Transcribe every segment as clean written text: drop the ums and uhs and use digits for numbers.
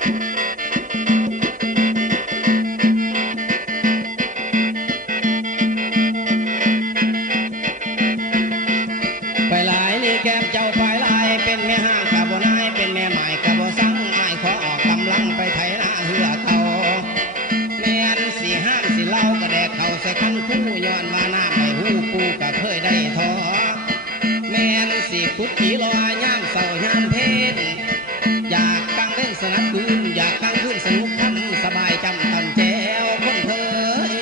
ไปหลายนี่แก้มเจ้าไปหลายเป็นแม่ห้างกับบ่นายเป็นแม่หมายกับบ่สั่งไอ้ขอออกกำลังไปไถนาเหือเต่าแม่นสิห้ามสิเล่าก็แดกเขาใส่คันคู่ย้อนมาหน้าไม่หูปูก็เคยได้ทอแม่นสิคุดขี่ลอยย่างเศร้าย่างเพชรอยากกังเล่นสนับคืนอยากกังคืนสนุกคันสบายจำตันแจวคนเคย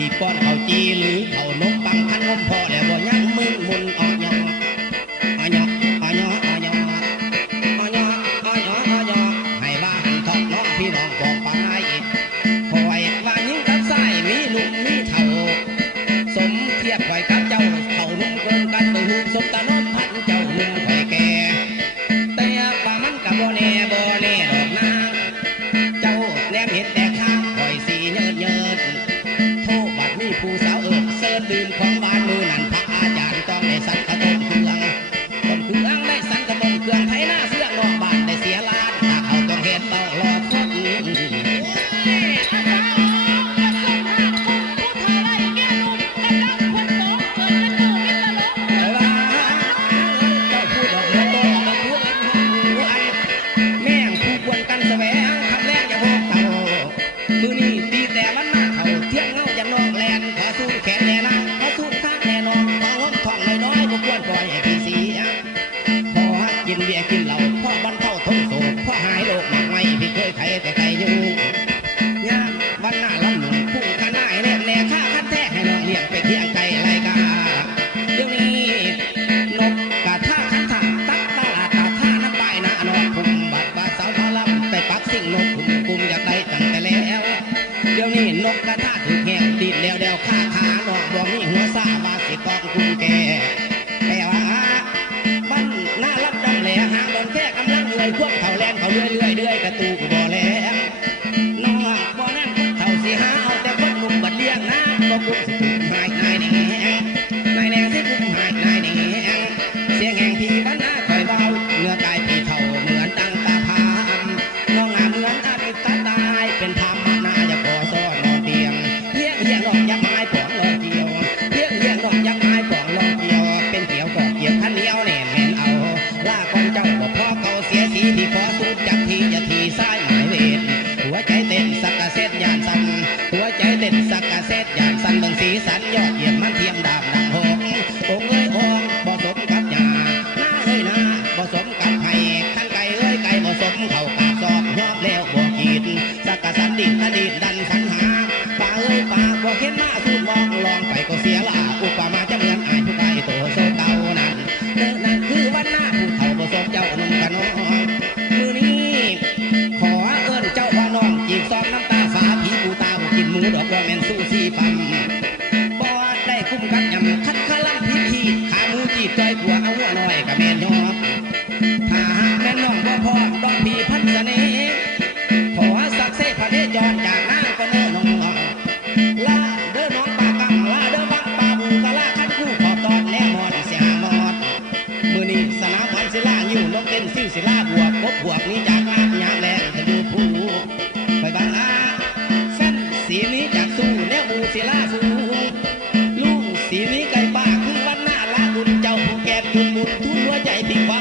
บีบป้อนเขาจีหรือเขานกปังขันงมพอแล้วบ่ยังมึนมุนออกยอออยอออยอออยอออยอออยอออยอให้ว่าหันทอกน้องพี่น้องบอกไปคอยว่ายิ่งกับไส้มีหนุ่มมีเท่าสมเทียบไว้กับเจ้าเท่านุ่มเกินกันไปหูสมตะนนพันเจ้านุ่มไข่แก่แต่ว่ามันกับบ่แน่บ่แน่ดอกนางเจ้าแนมเห็นแต่ข้างคอยสีเยิดเยิดโทษบัดมีผู้สาวเสิร์ฟดื่มของบ้านมือนั่นพระอาจารย์ต้องได้สันกระต้มเครื่องได้สันกระต้มเครื่องไทยหน้าเสื้อนอกบ้านได้เสียล้านถ้าเขาต้องเห็นต้องรอคนกินเบียร์กินเหล้าพ่อบรรเทาทุกโศกพ่อหายโรคหนักไม่พี่เคยไข้แต่ไข้อยู่ยามวันหน้าลำหนุ่มพุ่งขนายเนี่ยแน่ข้าคันแท้ให้น้องเลี้ยงไปเที่ยงไก่ไรกาเดี๋ยวนี้นกกะท่าคันท่าตัดตลาดตาท่าน้ำใบหน้านอกคุมบัดปลาสาวพาลำไปปักสิ่งนกคุมอยากได้ตั้งแต่แล้วเดี๋ยวนี้นกกะท่าถือแหงติดเดียวข้าขานอกบ่มีหัวซาบาสิกองคุมแก่แต่ว่าบ้านหน้ารับดำแหล่หางโดนแค่กำลังเหนื่อยพวกเขาแลนเขาเรื่อยกระตูกบ่อแล้วน้องบ่อนั่นเท่าสิหาเอาแต่คนลุมบัดเลี้ยงนะบ่กุ้งสิกุมหายนายแหน่สิกุมหายนายแหน่เสียงแห่งพี่บ้านหน้าคอยเบาเนื้อกายพี่เท่าเหมือนตั้งตาพามน้องเหมือนอาดิตาตายเป็นธรรมนาอย่าก่อซ้อนนอนเตียงเฮี้ยน้องยักไม้ปองลองเกี่ยวเฮี้ยน้องยักไม้ปองลองเกี่ยวเป็นเกี่ยวกอกเกี่ยวพันเลี้ยวแน่นเอาล่าก่อนเจ้าบ่พอเก่าเสียสีที่ขอสูดจักทีจะทีซ้ายหมายเวทหัวใจเต้นสักกะเซ็ดยานสันหัวใจเต้นสักกะเซ็ดยานสันเบิ่งสีสันยอดเยี่ยมมันเทียมดาบดังหงองเอ้ยองบ่สมกับยาหน้าเอ้ยหน้าบ่สมกับไผ่ขันไก่เอ้ยไก่บ่สมเข้าปากซอกยอบแล้วบ่ขีดสักกะสันดินอดีตดันขันหาป่าเอ้ยป่าบ่เข็นมาสูดมองลองไปก็เสียละอุปมาจะเหมือนอายผู้ไก่โตโซเก่านั่นนั่นคือวันหน้าผู้เฒ่าบ่สมเจ้านุ่มกันน้องมือนี้ขอเอิ้นเจ้าพ่อน้องจีบซองน้ำตาสาผีปูตาบ่กินหมูดอกว่าแม่นสู้ซีปั๊มบ่ได้คุ้มกันยำคัดขลังพิธีขาหมูจีบใจผัวเอาหัวน้อยกับแม่นยอกถ้าหากแม่น้องบ่พอดอกพีพันเสน่ห์ขอสักเสพระเนจรจากนางก็เน้อน้องลาเด้อน้องปากังลาเด้อบังปาบูกะลาคันคู่ขอบตอนแน่มอดเสียมอดมือนี้สนามบอลศิลาอยู่นกเต้นซิ่วศิลาบวกพบบวกนี้จากลาดยางแรงจะดูผู้ไปบังอาแฟนสีนี้จากสู้แนวมูศิลาฟูลูกสีนี้ไก่ป้าคือวันหน้าละบุญเจ้าผู้แก่จุนบุญทุ่นหัวใจปีกว่า